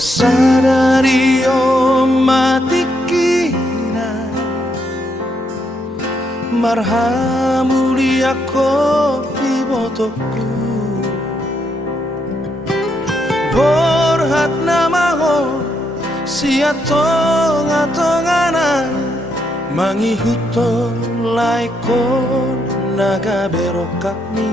sadari o mati kina marhamuli ako ibotoku borhat namaho siya tonga-tongana mangihuto laiko nagabero kami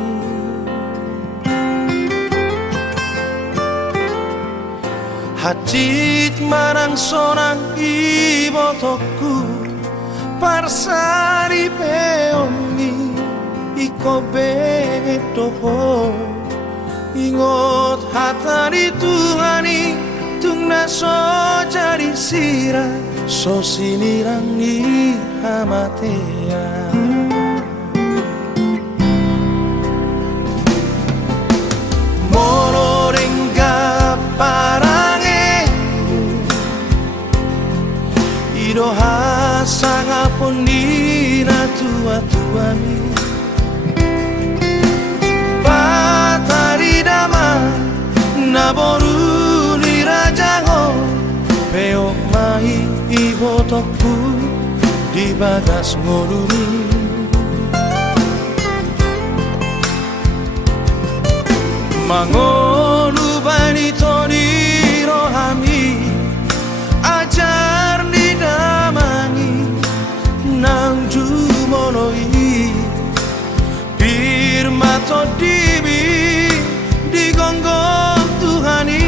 hajit marang sonang ibotoku parsari peongi iko betoho ingot hatari Tuhani tungna so jari sira so sinirangi hamatea moro ringga parange iroha sanga pondina tua-tuani patari dama naboru nirajango peok mai ibotoku di bagas ngoruni mangonu bani toni rohami ajar di damangi nang jumonoi birmato dibi digonggong Tuhani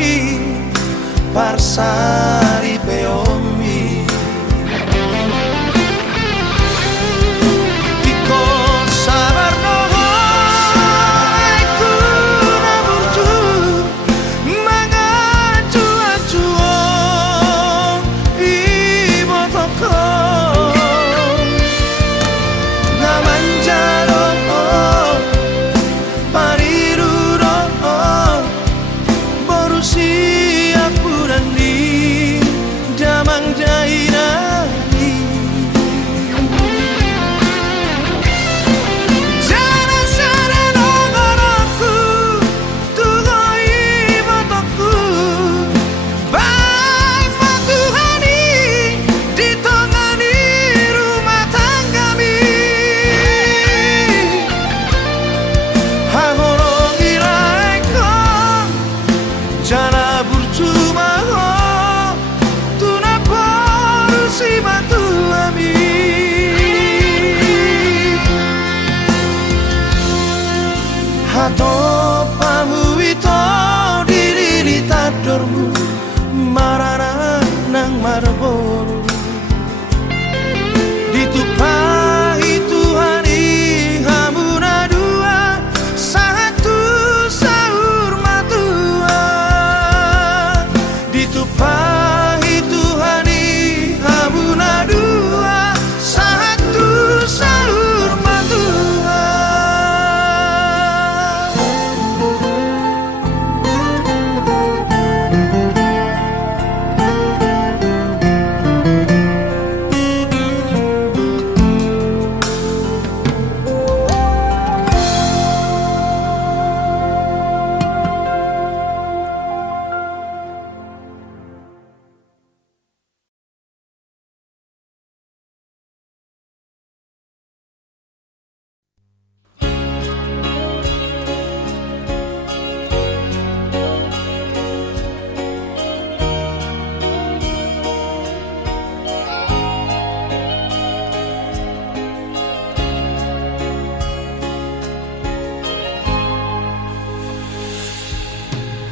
parsari peomi iko sabar noho aku naburju mangaju ajuong ibotoko namanjaro pariruro borusi damang jairani jana sana nongoroku tugo ibotoku baik Tuhani ditongani rumah tanggami hahorong iraiko jana burcuma si batu ami hato pamu ito diri tadormu marana nang marboru ditupahi Tuhani hamuna dua satu sahur matua ditupahi Tuhani hamuna dua satu sahur matua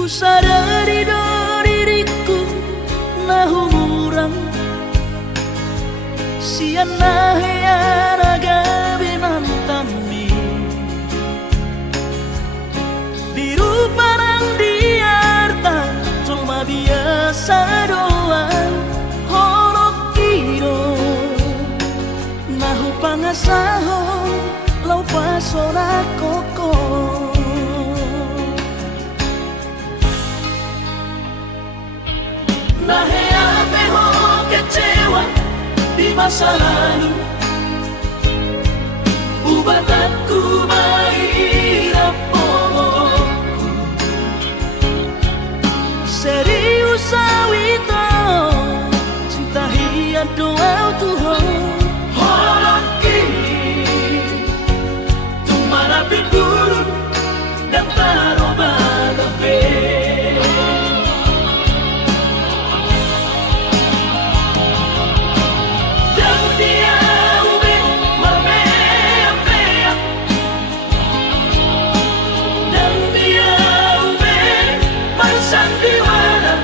sadari do diriku nahumurang sian nahayaraga binantami diru parang diarta cuma biasa doang horok kiro nahu pangasaho lau pasora koko nahea peho kecewa di masa lalu ubataku mairapoku serius dan tarobatabe. Dan dia ube mermea-mea, dan dia ube bersandiwara,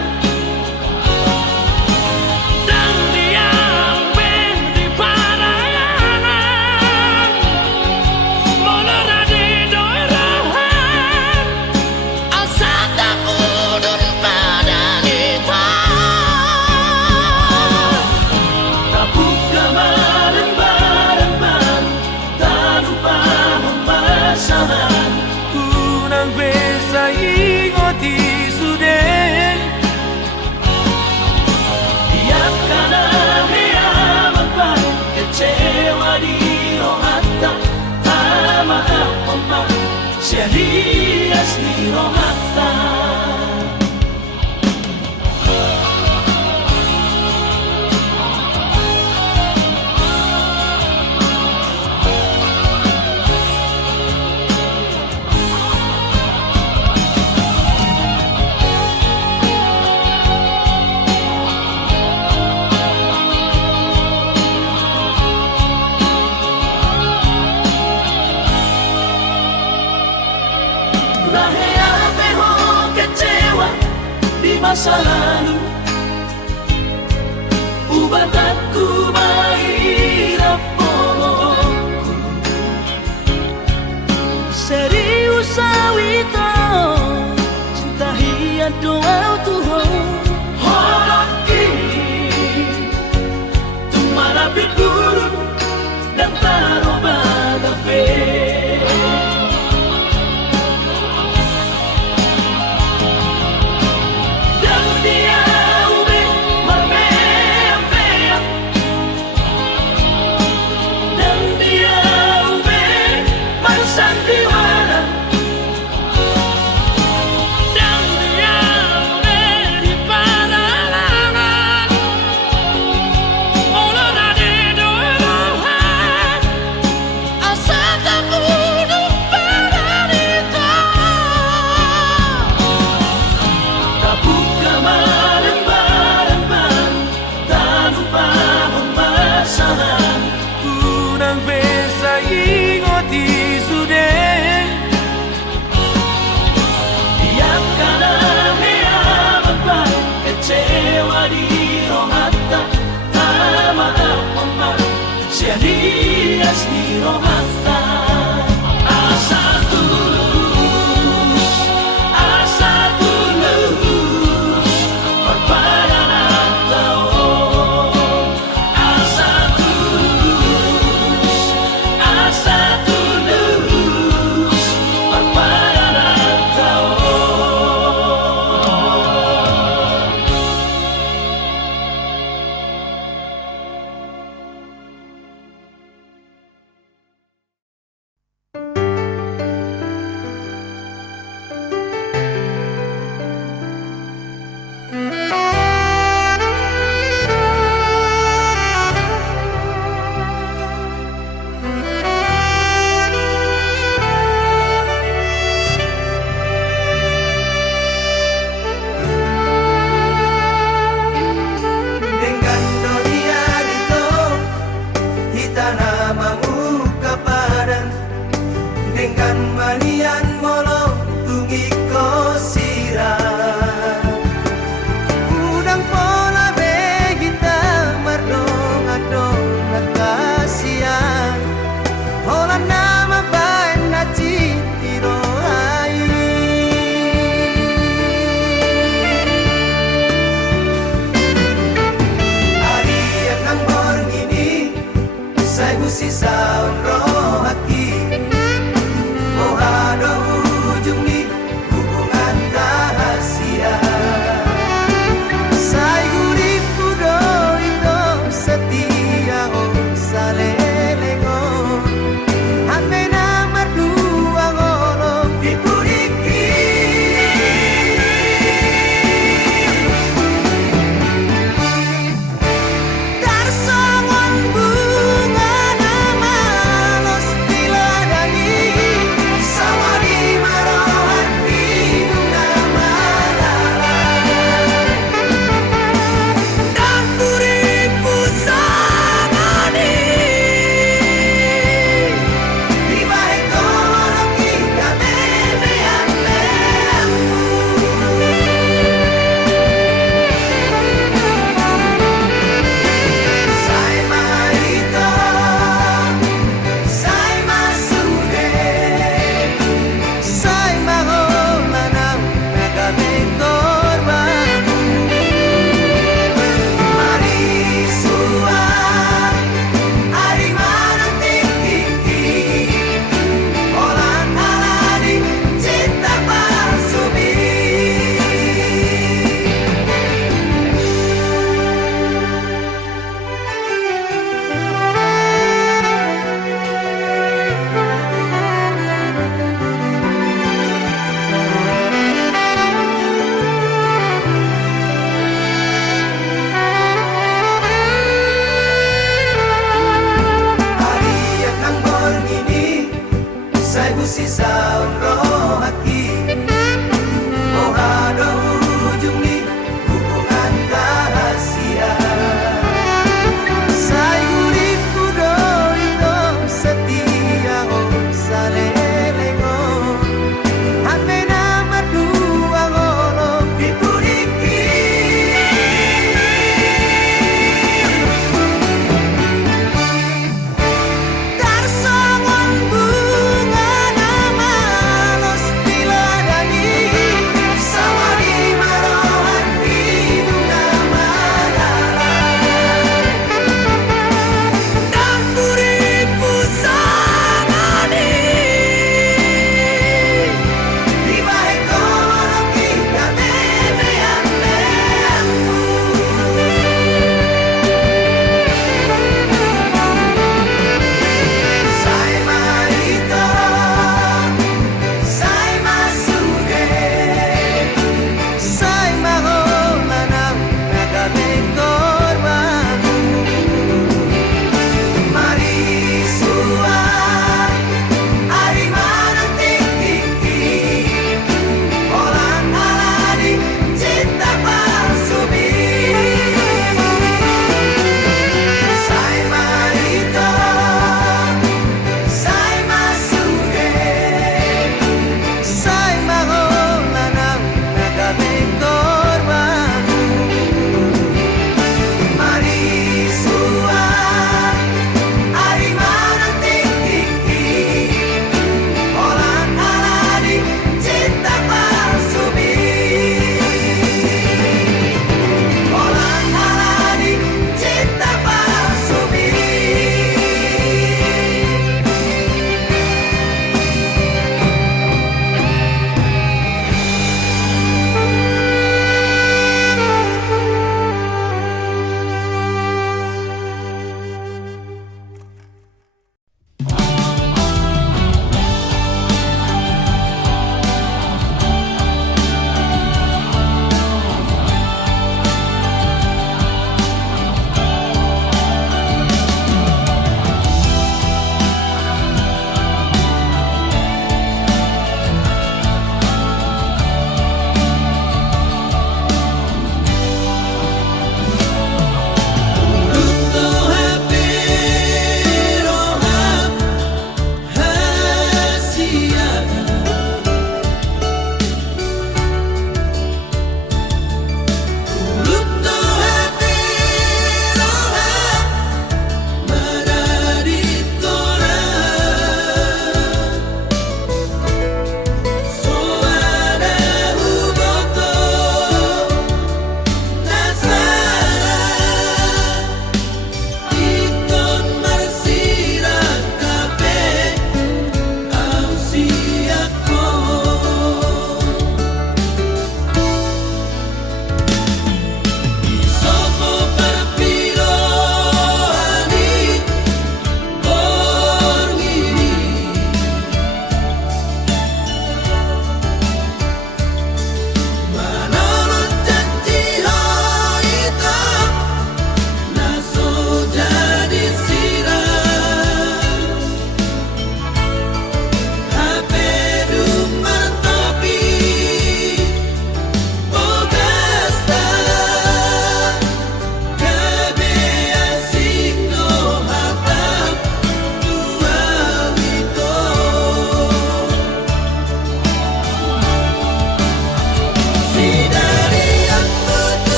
dan dia ube di parayanan, molora di doirahan, asal tak pudun pada nita. Tapuk kemarin bareng-bareng, tak lupa pemasangan. Unang besa ingoti sudah. Tiap kala hiamat baru kecewa di rohata, tak maaf omak serius di rohata. Lahir ho kecewa di masa lalu, ubat aku mahirap pomoku. Serius awito, cinta hiat doa Tuhan. Holoki, tumarapit gurun dan tarobatabe. Sandiwara, dan dia di paralangan, molora di doirahan, asal tak pudung pada nita. Tapuk kemarin bareng-bareng, tak lupa pemasangan. Unang besa ingoti sudah. Tiap kala hiamat baru kecewa di rohata, tak maaf omak serius di rohata.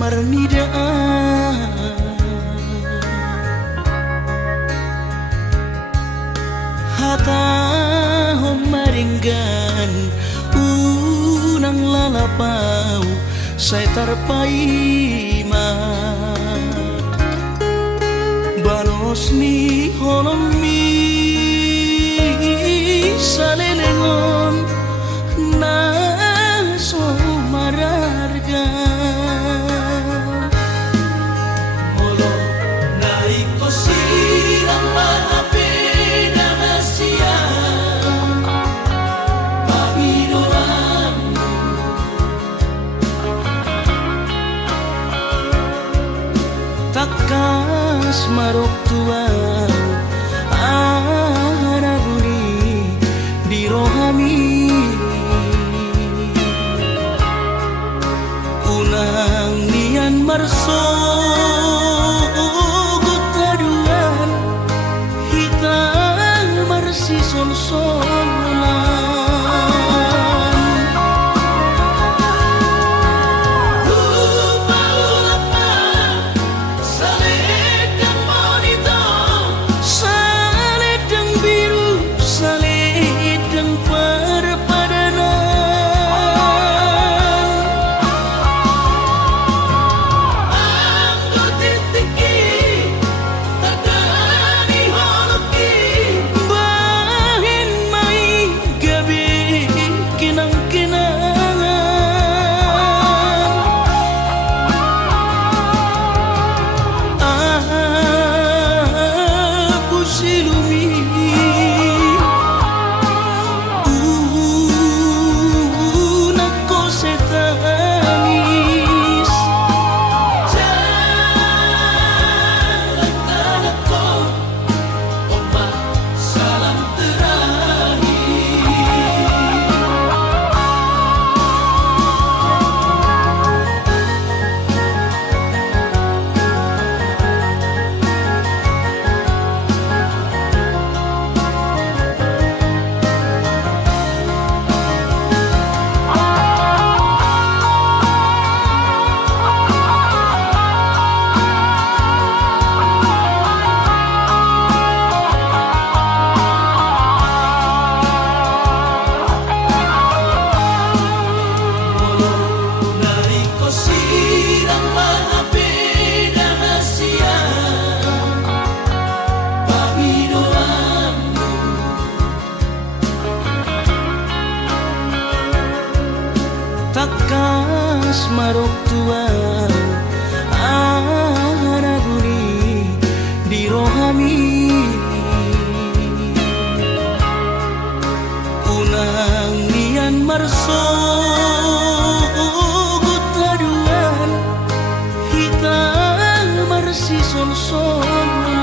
marnida hata maringgan unang lalapau saya tarpaima banos ni holomi salelengon na so mararga molo naiko sirang maapi na siya pagiroanmu takas marok tuang araguni di rohami unang nian marso gutaduan hitang marsi sol-solan takas marok tuang araguni di rohami unang nian marso gutaduan hitang marsi sol-solan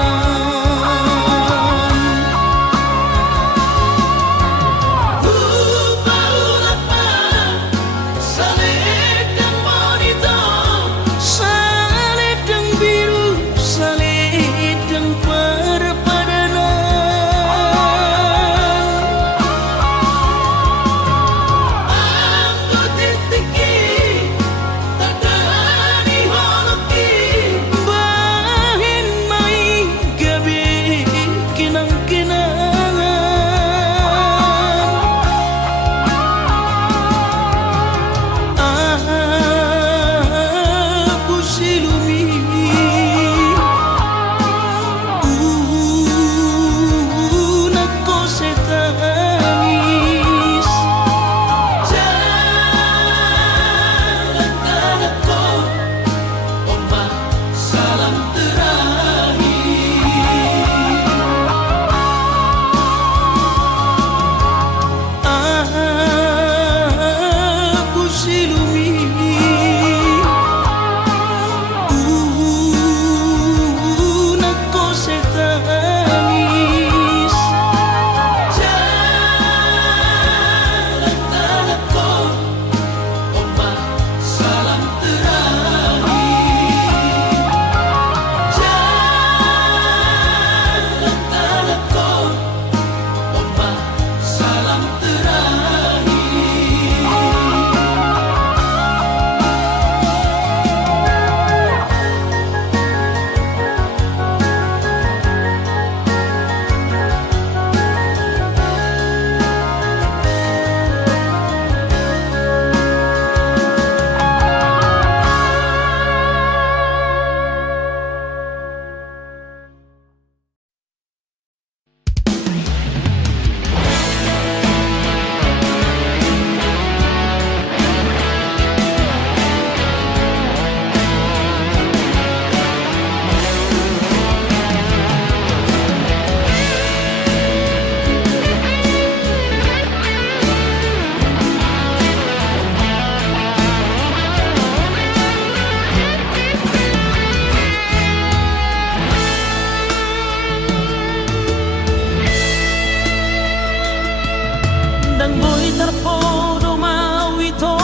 podo mau ito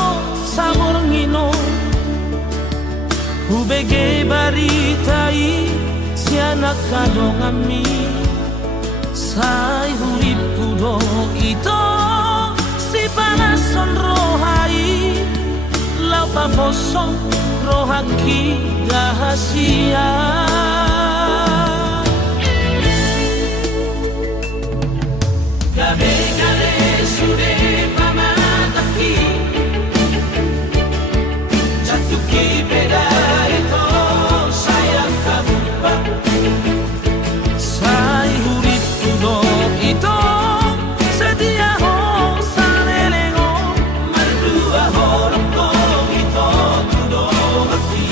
sa morngino Hubege baritai siya nakadongami Say hurip kudo ito si panason rohai Lau paposong rohaki rahasia Gabe-gabe sude pamataki Jatuki beda ito sayang kabupa Say hurip tudo ito setia ho sanelengo Mardua horok ko ito tudo hati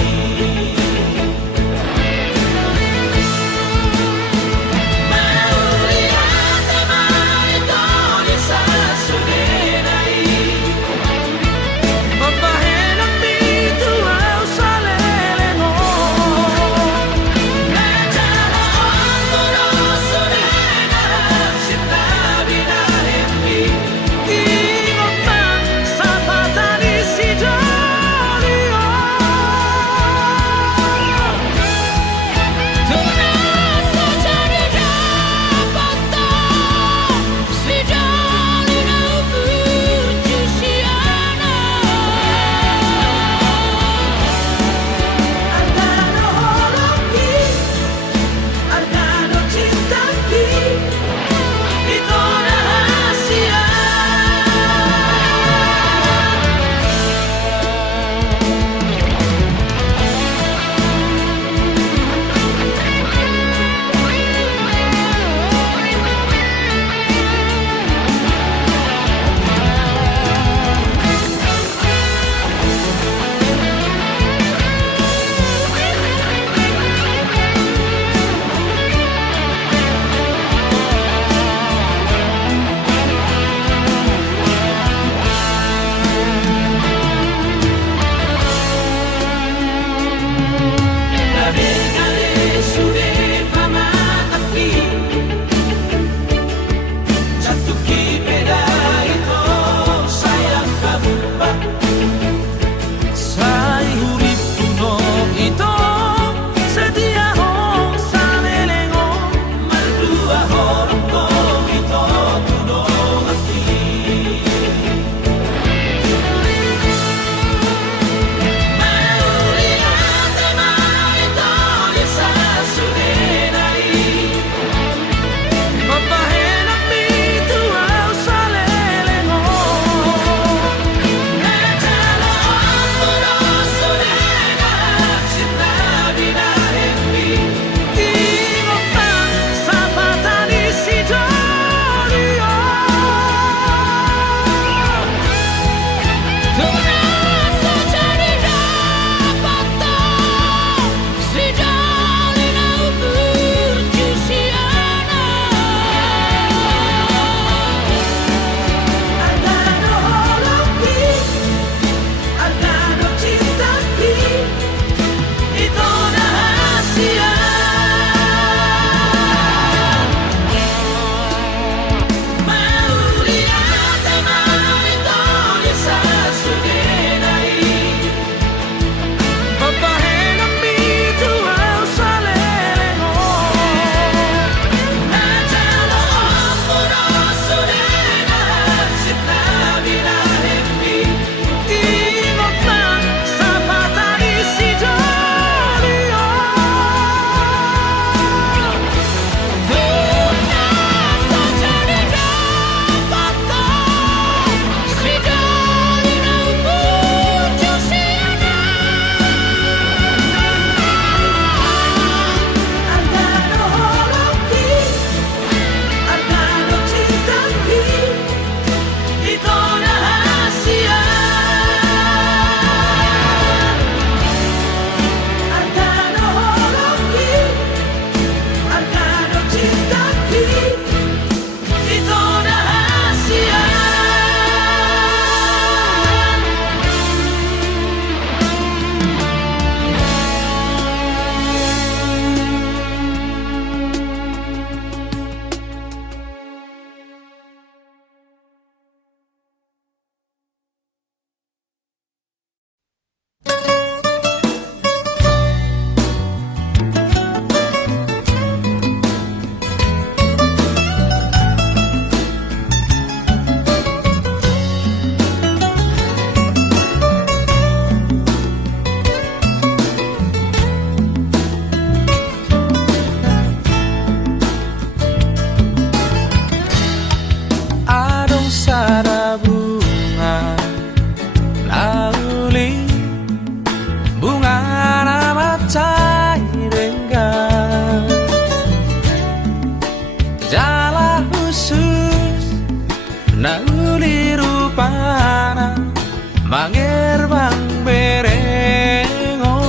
mangerbang berengo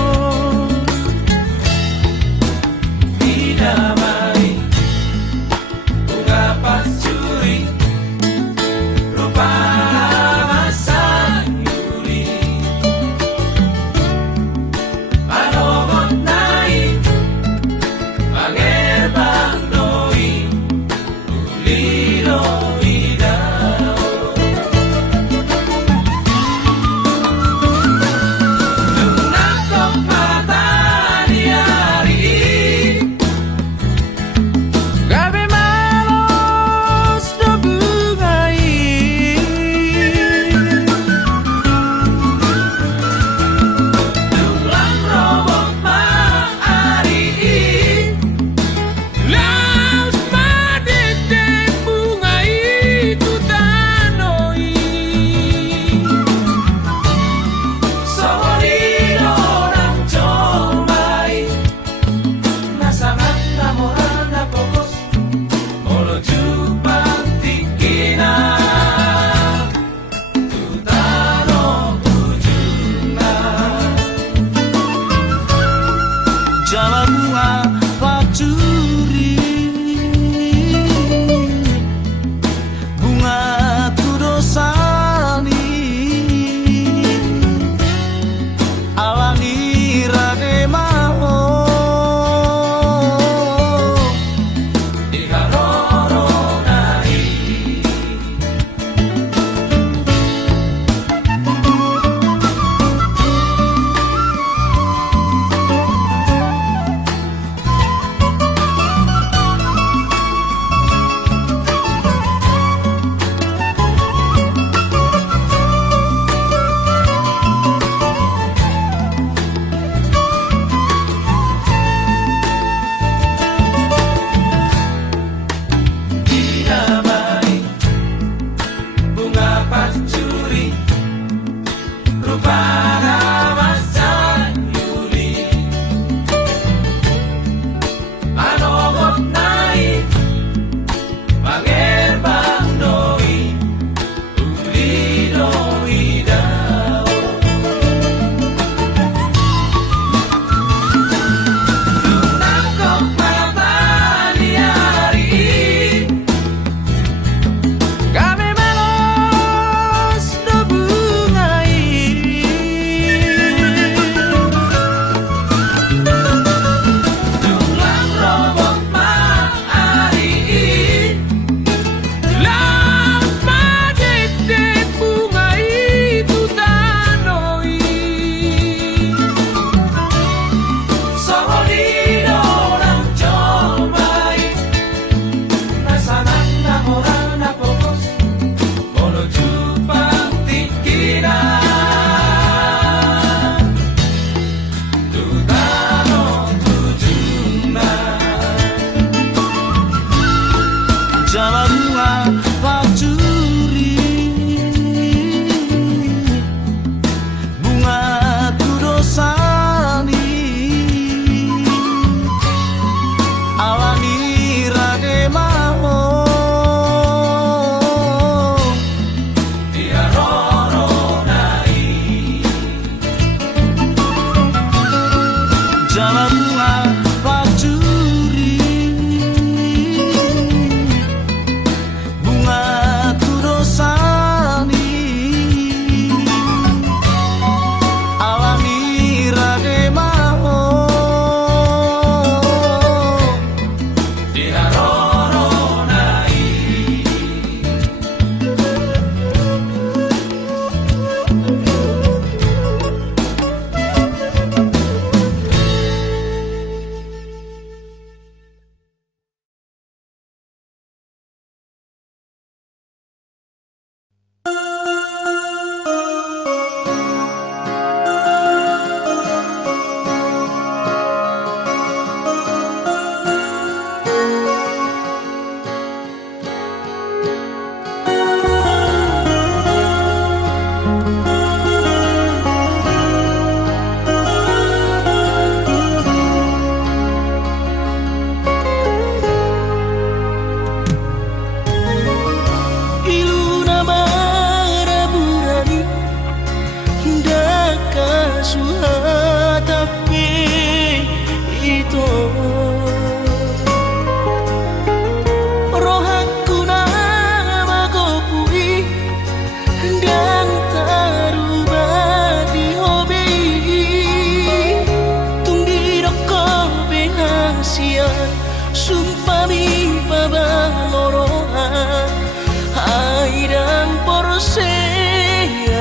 dinamai bunga pascuri rupa masanyuri manogot nai mangerbang doi ulilo idao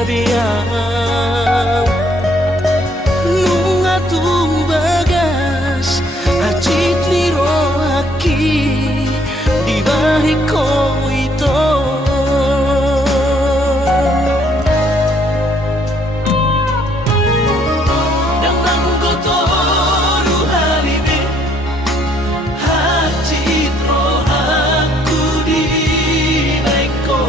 biang nunga tung bagas hacit liro aki di balik ko ito nang langgo to ruhalibi hacit ro aku di balik ko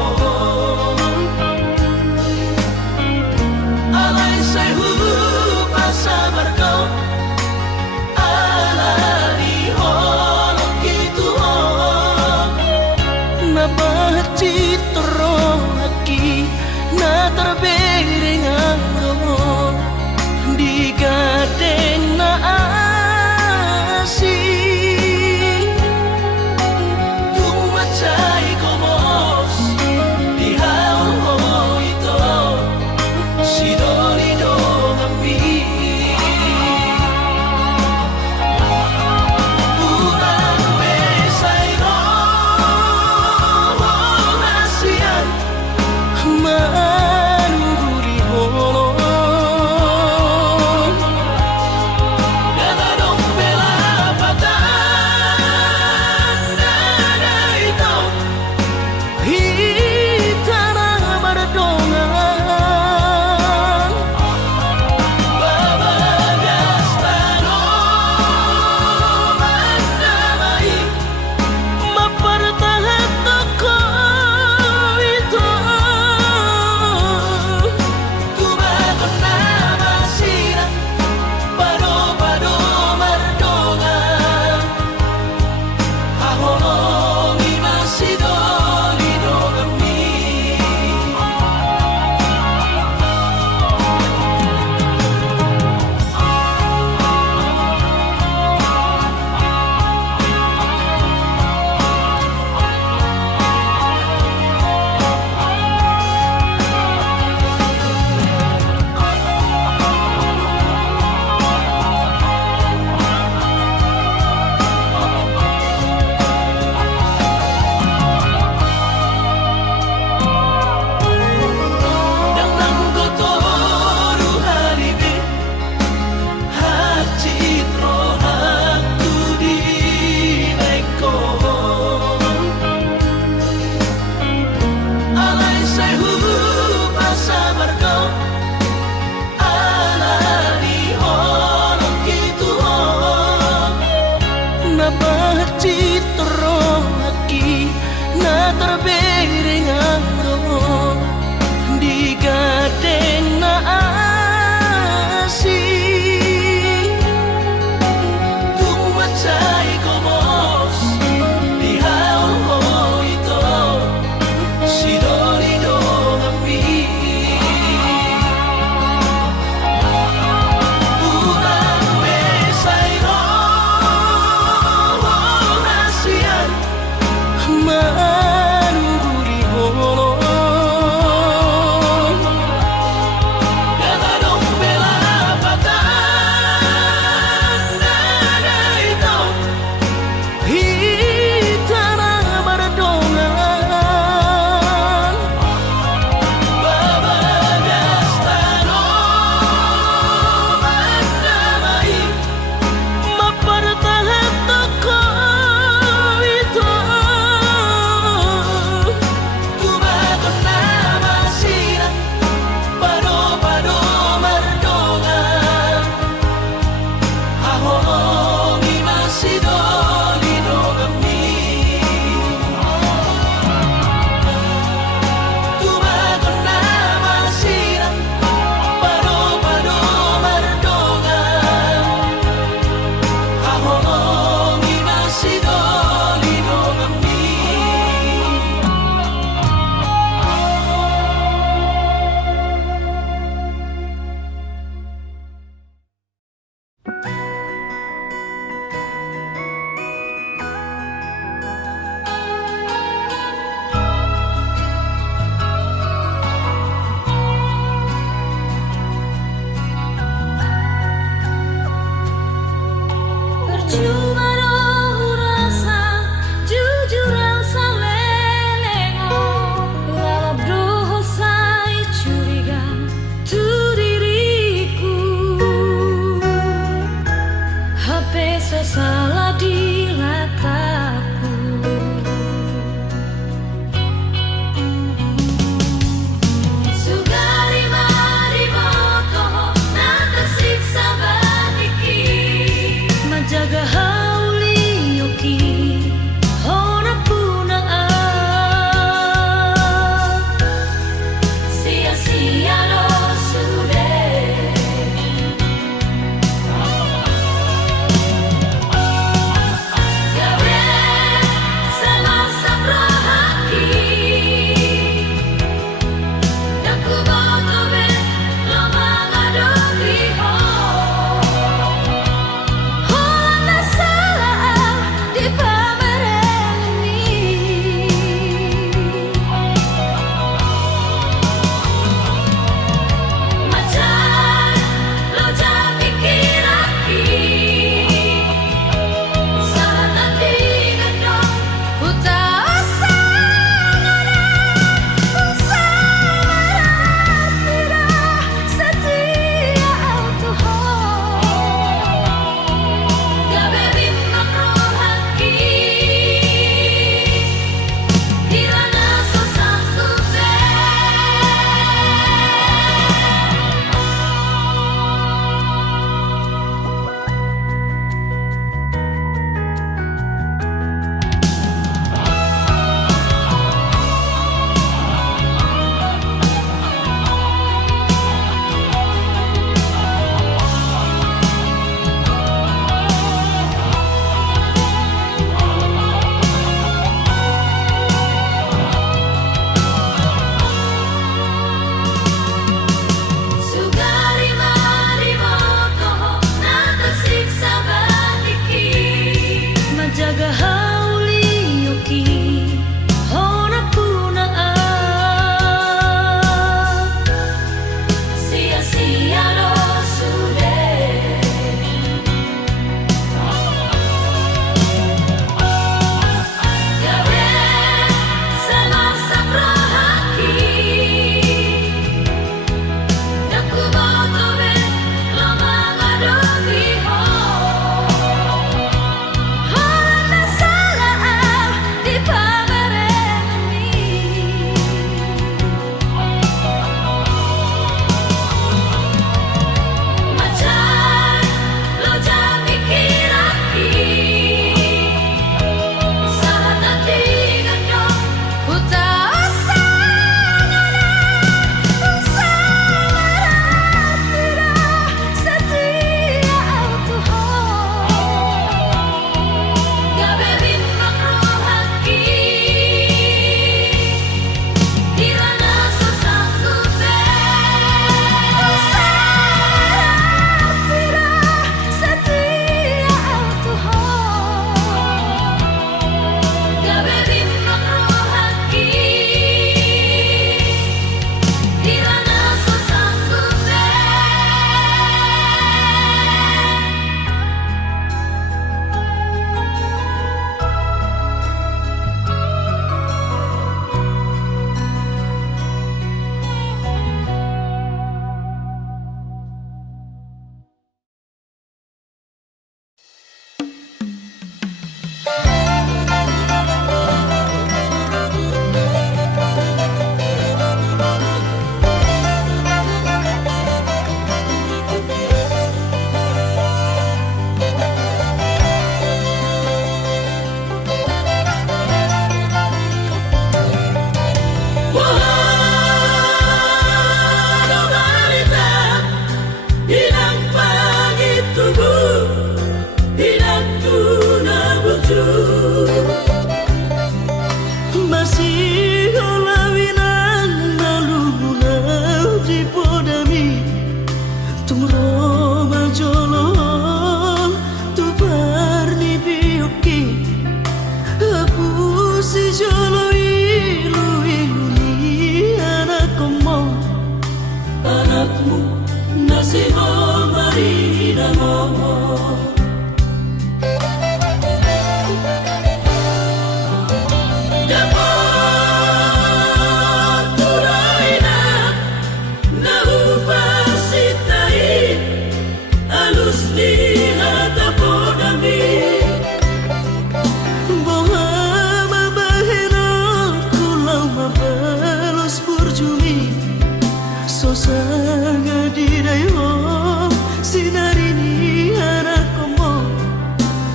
Sosanga dirayo sinarini anak komo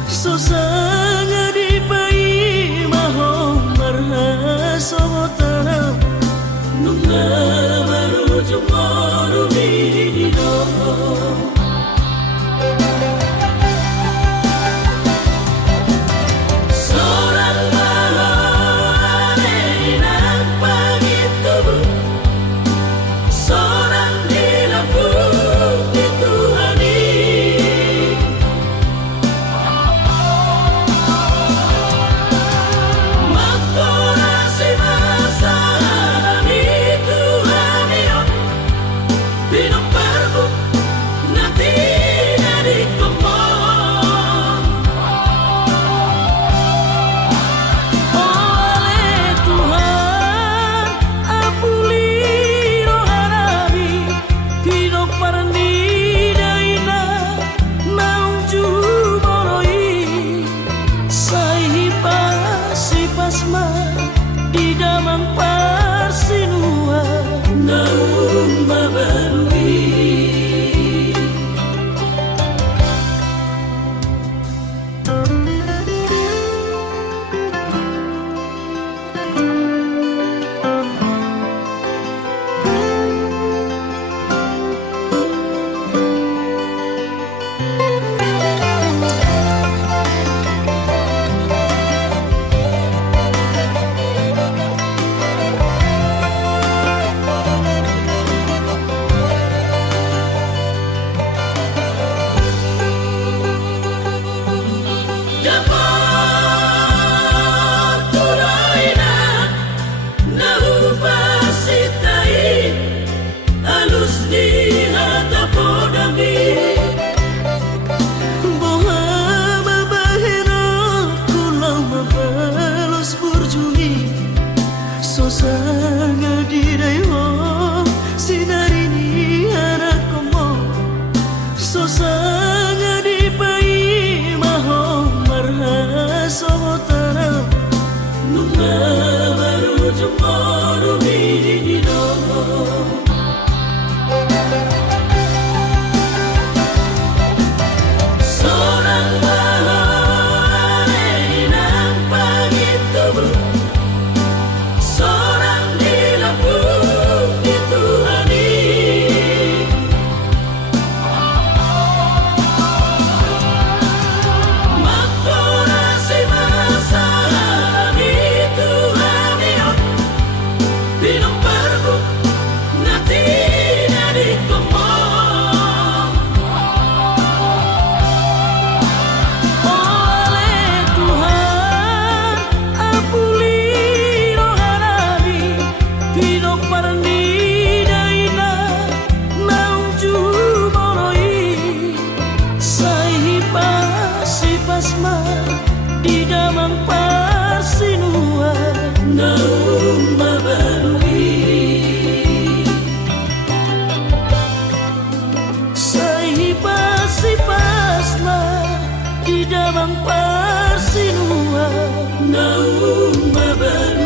Sosanga di pai maho marha sobota Nunga baru jumoru bidino di damang parsinua naum mabarui Sosanga dirayo sinarini anak komo Sosanga di pai maho marha sobotara Nunga baru jumoru bidino Sorang maho aleinan pagi tubuh di damang parsinua naum mabarui sipas-sipasna di damang parsinua naum mabarui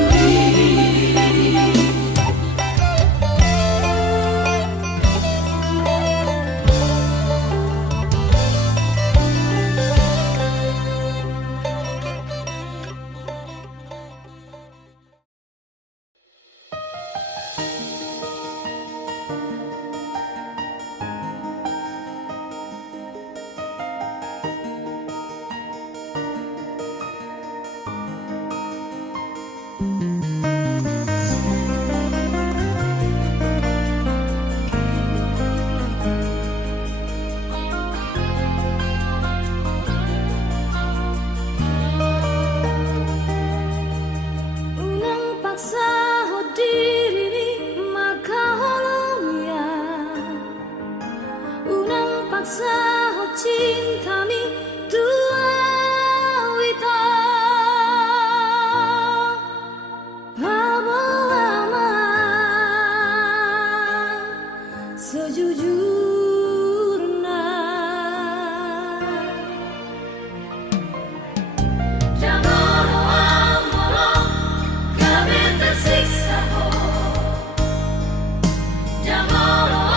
Jangan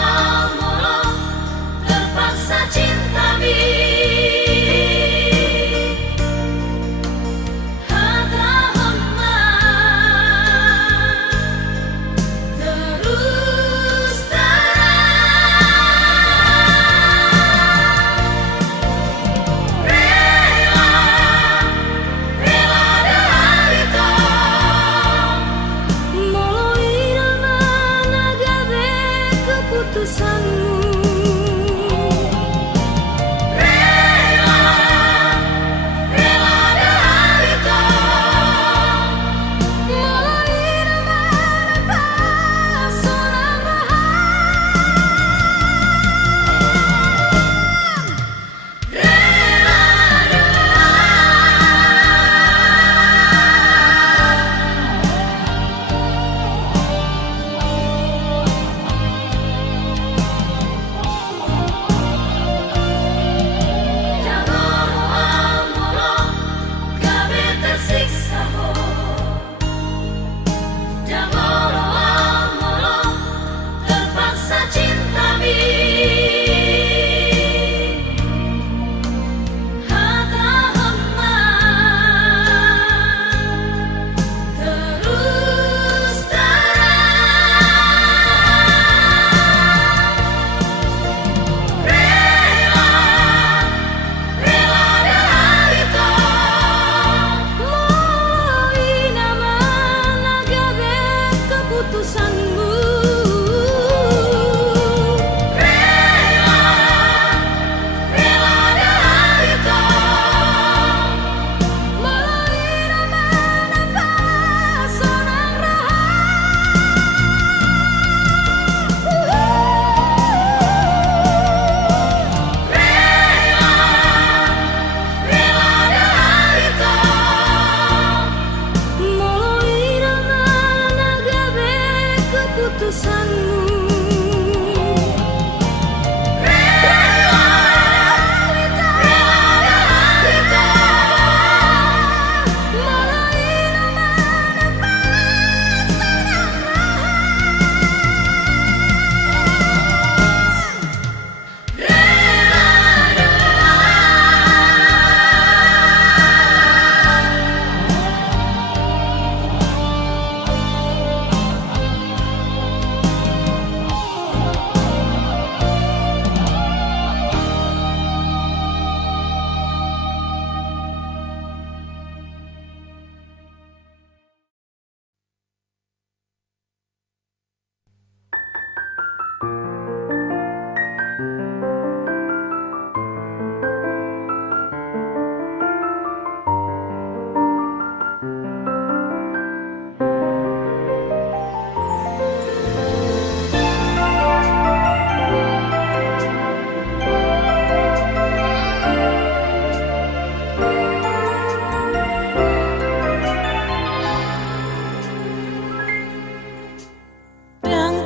keputusanmu.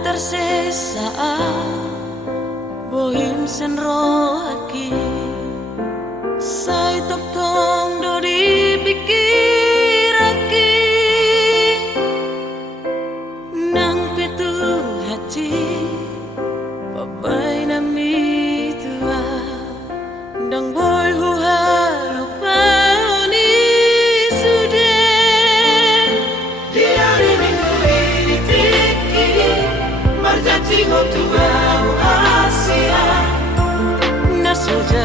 Tersisa bohim sen rohaki sai tok tong do dipikirake nang petu hati papai nami tua dang boy hu halupa ni sudah Di hari minggu ini berjanji untuk Asia. Nasuja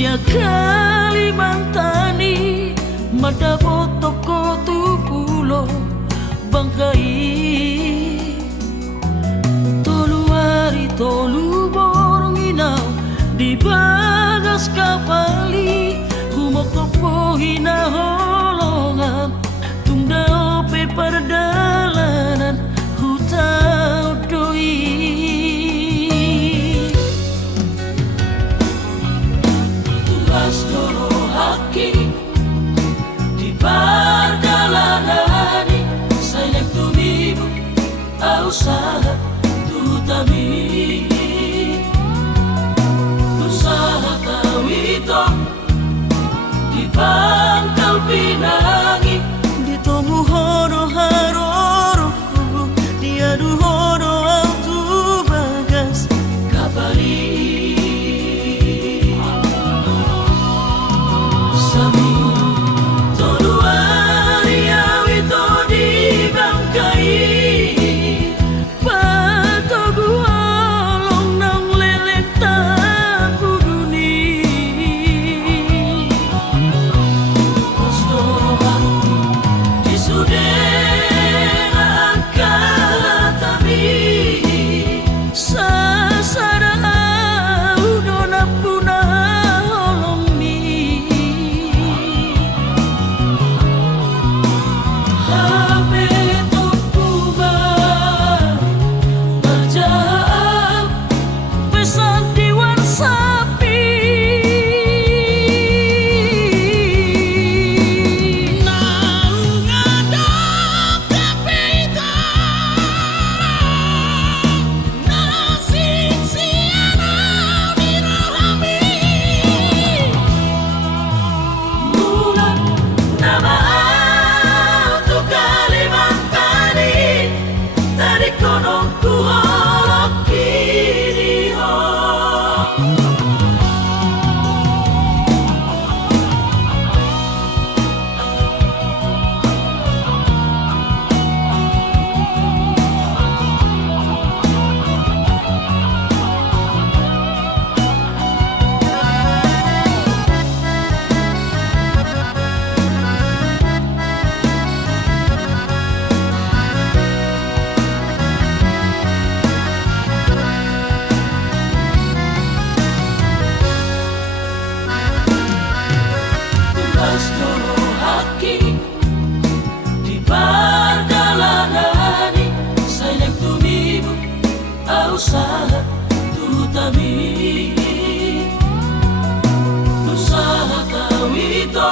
sekali Kalimantan madapot toko tu pulo Bangkai tolu hari tolu borong inau di bagas kapali humok topo hina holongan tungdao pe perdalanan hutau doi tugas toro haki di perjalanan sayang tumibu usaha tutami usaha tawito di Pangkal Pinang di tomu horo haroroku diadu horo autu bagas kapali sami todo hari awito di Bangkai patogu olong nang lelek tapuguni Postohan di sudena kalatami sasara udona puna olong ni Hape tukuba berjauh pesan di WhatsApp nang ngadap kapita nasik siana dirohami mulan nama auto Kalimantan dari konon ku holok kiri ho tugas toro haki di perjalanan sayang tumibu usaha tutami usaha tawito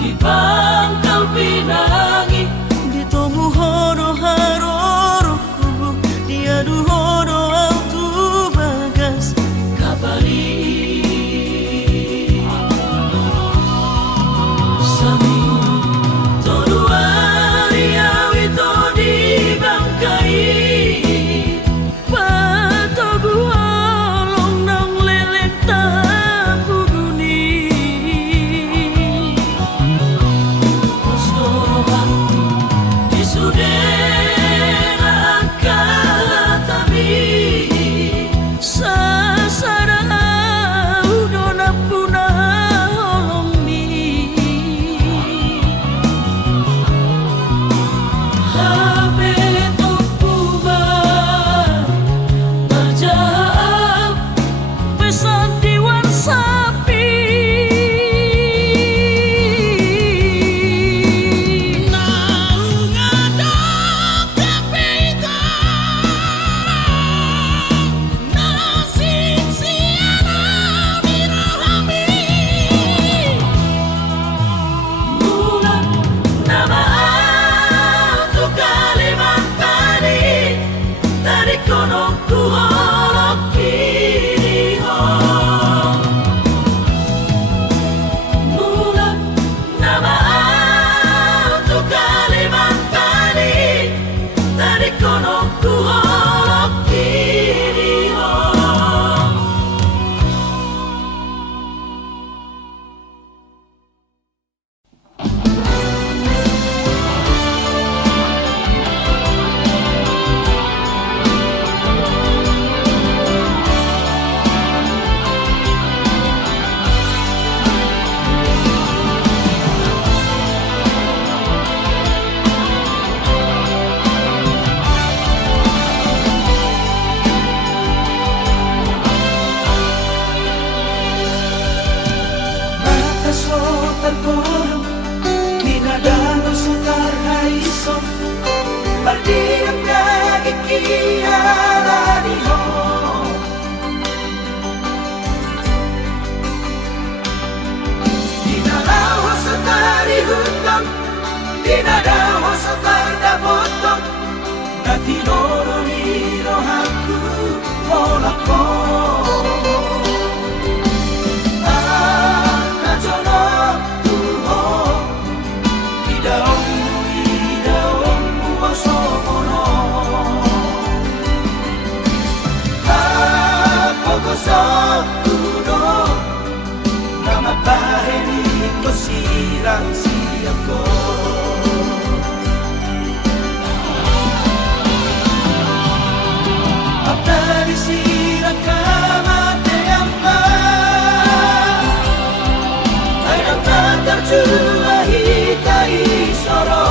di Pangkal Pinang di tomu horo haroroku diadu horo autu bagas kapali sami todo hari awito di Bangkai patogu olong nang lelek tapuguni Postohan di sudena kalatami sasara udona puna olong ni Hape tukuba berjauh pesan di WhatsApp nang ngadap kapita nasik siana dirohami mulan nama auto Kalimantan dari konon ku holok kiri ho mulan nama auto Kalimantan dari konon ku holok kiri ho sekuno nama baheni ko sirang siako Aptari sirang kamate amma Ay ang tatarjua hitai soro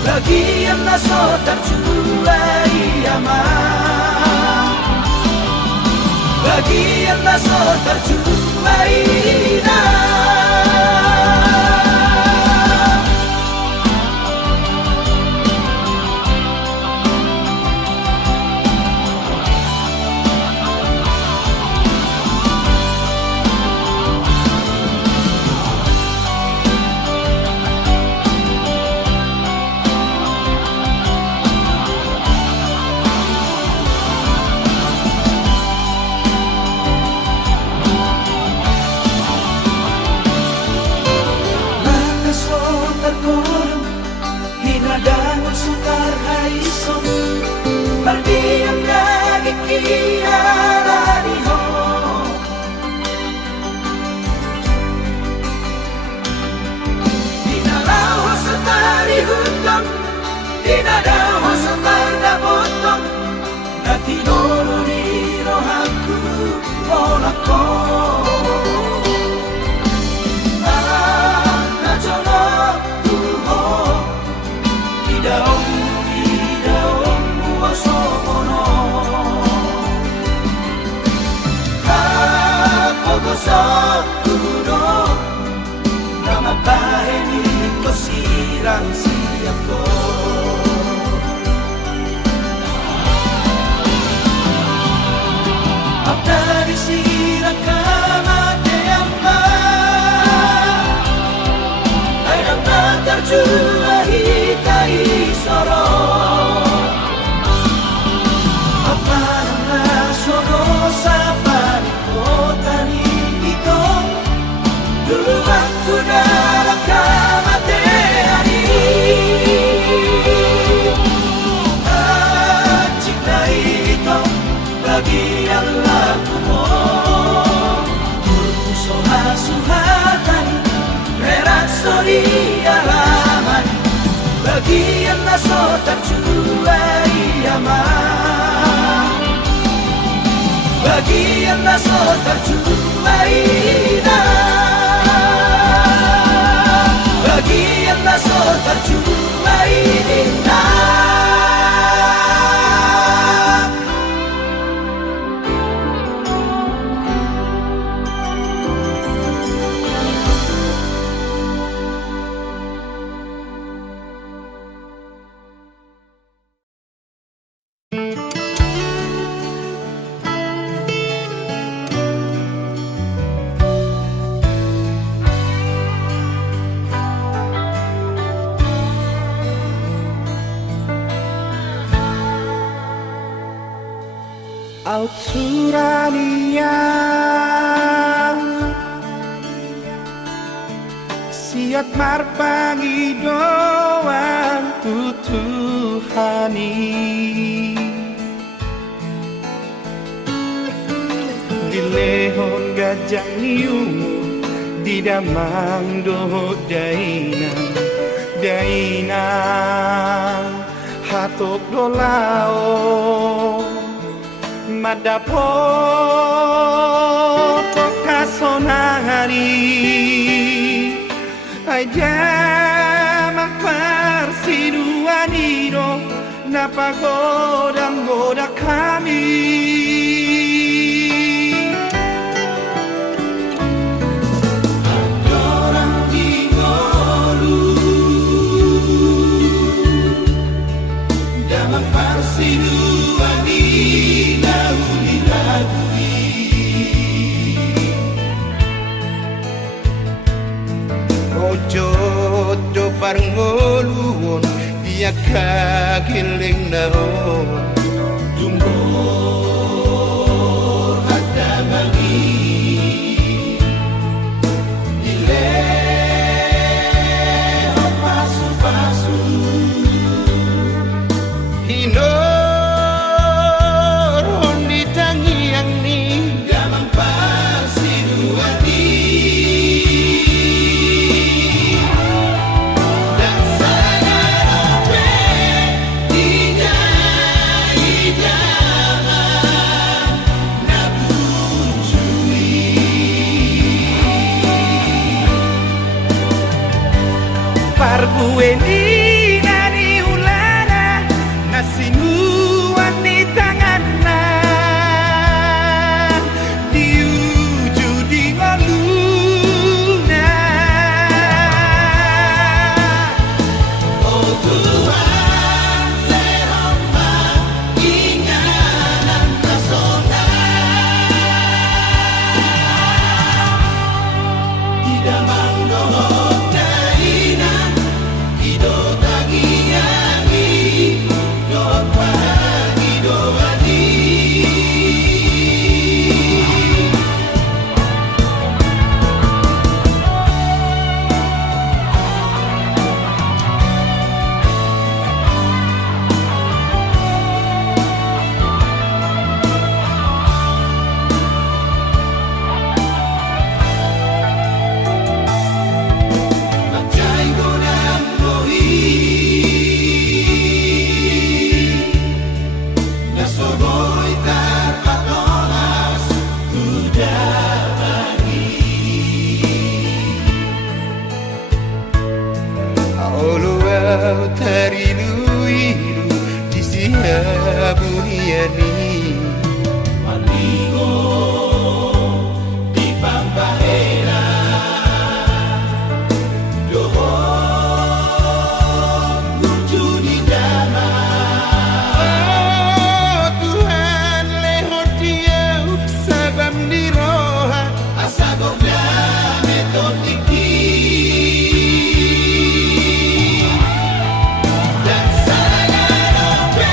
Bagian naso terjuai aman Bagian naso terjuai Dangun sukar haison Berdiam lagi kiarani ho Dinalau setari hutan Dinadau setar botong Natinoro di rohaku olako Sekuno nama baheni ko sirang siako Aptari sirang kamate amma Ay ang tatarjua hitai soro Apana soro sa panikotani Waktu dalam kematian cintai itu bagian lakumu Turku soha-suhatan Rerat sori alaman Bagian naso terjuai aman Bagian naso terjuai Bagian naso terjuai Aut surania Siat marpangi doang tutuhani Dilehon gajang niumu Di damang dohot dainang Hatok dolao Madapot kasonari Aja magparsinuaniro Napagodang-goda kami parngoluon dia kagiling naon Jumbo ada bagi Dileho pasu-pasu Hinor hondi tangiang ni Gamang pasiduani Dan sana rope Ija ijaman Nabujui Parbueni nani ulana Nasinuan ni tanganna Diuju di ngoluna Oh Tuhan lehoma inganan pesona Tidak mangdohot dainan Ido tagiyangi Dohot pagi doani Macai godang lohi Nasoboy tarpatonas Kuda bagi Auluau tarilu-ilu Di sihabuniani Manigo di Pampahera Dohon lucu di damai Oh Tuhan lehor dia sabam di roha Asagok dan metodiki Dan sana rope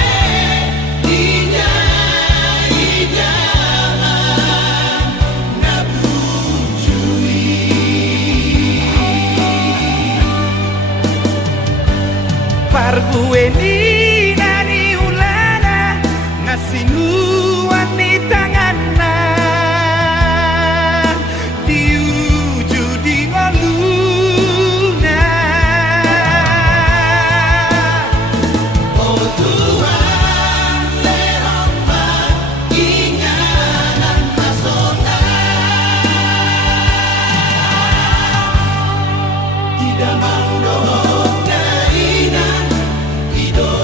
Ija ijaman Nabujui Parbueni nani ulana Nasinuan ni tanganna Diuju di ngoluna Oh Tuhan lehoma inganan pesona Tidak mangdohot dainan Ido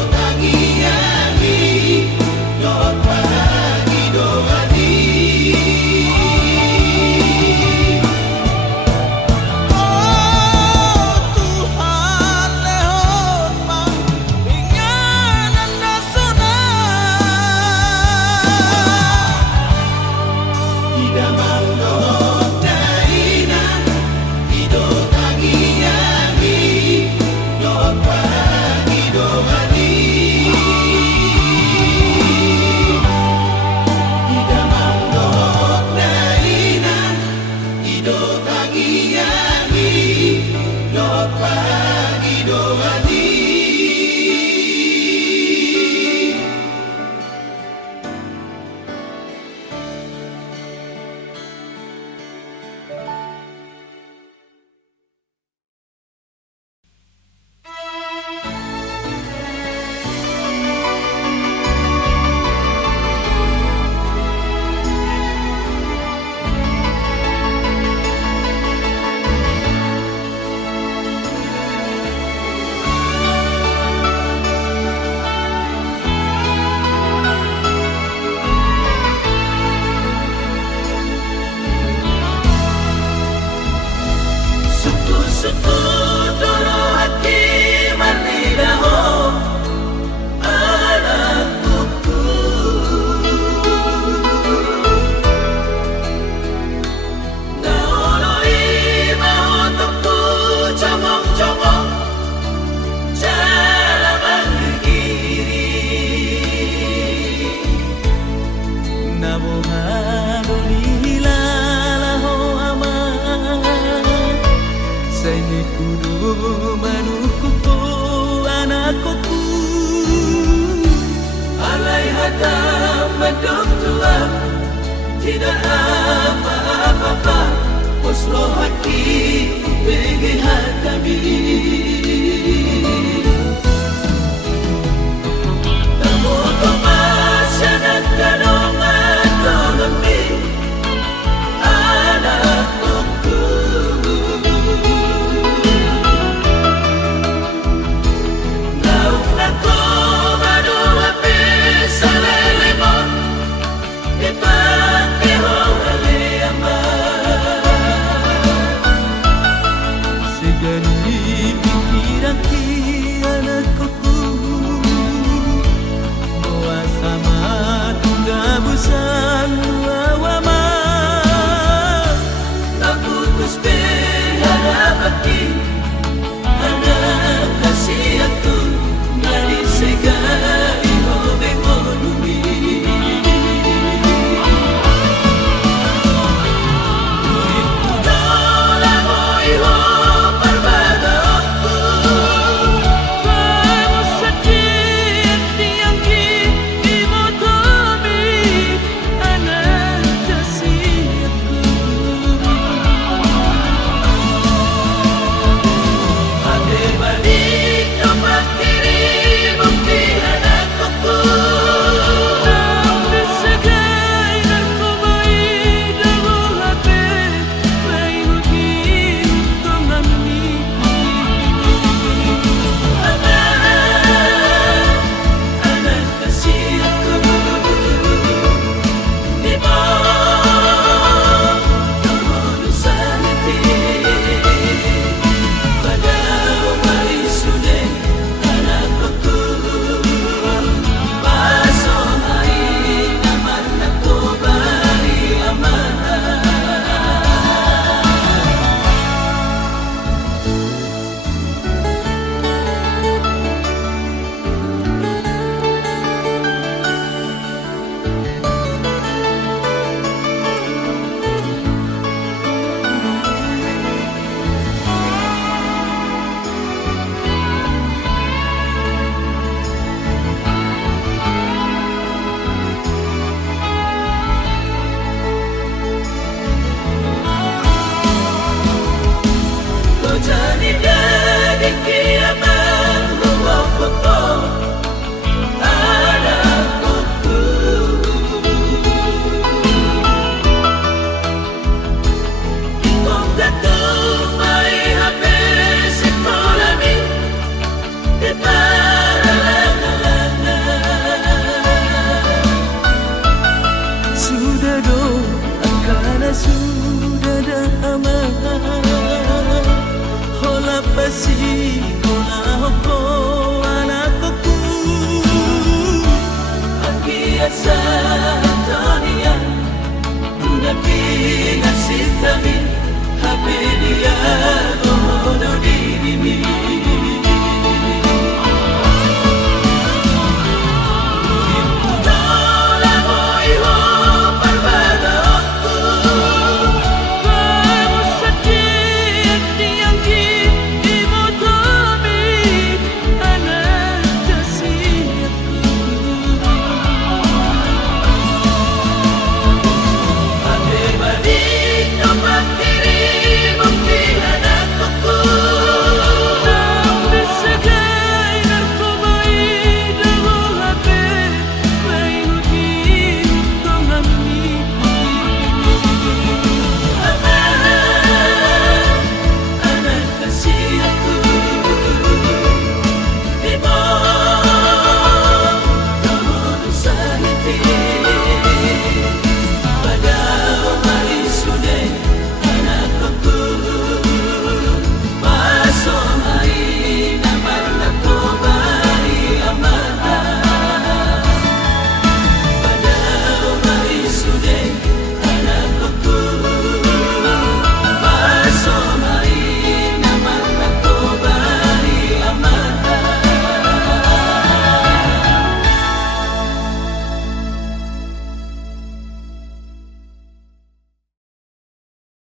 kudu manukuku anakku Alai hadam menduk tua Tidak apa-apa Usloh hati Begi hatami Tamu kemasyanan kanongan Tolemi Anakku Nauk nako Madu habis Salelemo Dipakai oleh amat segani pikiran ki anakku bawa sama gabusan wawama Tak putus berharapati Anak kasih aku Dari segai hobi monumi Tolak moiho berbada aku kamu sedih yang ibu kami anak kasihku Ade balik tempat kiri Bukti anakku Segai narkobai dagu hati lain hitungan Anak kasih aku Di bawah kemudusan hati Pada umai sudah anakku Pasok hai aman aku bari aman Kau jadi dari kiamat Rumah foto anakku Kau gantung mai habis sekolah ni Di paralana sudah do akana sudah dah aman hola pasi hola hoko anakku Biasa dunia Tuna pinasitamin Hape dia Gono diri